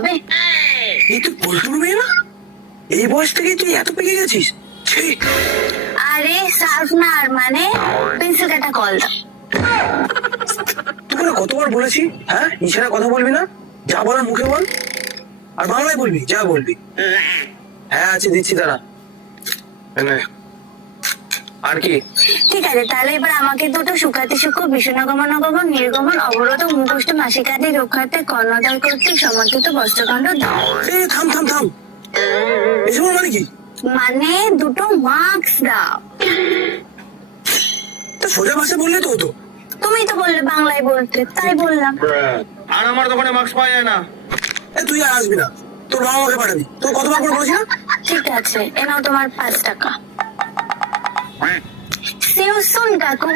হবে? এই তুই পল্টুর মেয়ে না? এই বয়স থেকে তুই এত পেকে গেছিস? ছি! আরে সার্ফনার মানে পেন্সিল কাটা কল দাও। তোকে না কতবার বলেছি, হ্যাঁ ইশারা কথা বলবি না, যা বলার মুখে বল, আর বাংলায় বলবি যা বলবি। হ্যাঁ আছে, দিচ্ছি দাঁড়া। এনে। আর কি? ঠিক আছে, তাহলে এবার আমাকে দুটো সুখাতি সূক্ষ্ম বিষণগমন অগমন নির্গমন অবরোধ মুখষ্ট মাসিকাদি রক্ষার্থে কর্ণদয় কর্তৃক সমর্থিত বস্ত্রকাণ্ড দাও। এ থাম থাম থাম, এসব মানে কি? মানে দুটো মার্কস দাও। তা সোজা ভাষা বললে তো হতো। তুমি তো বললে বাংলায় বলতে, তাই বললাম। আর আমার দোকানে মাস্ক পাওয়া যায় না। এ তুই আর আসবি না, তোর বাবা মাকে পাঠাবি। তোর কতবার করে বলেছি না? ঠিক আছে, এ নাও তোমার 5 টাকা। See you soon, কাকু।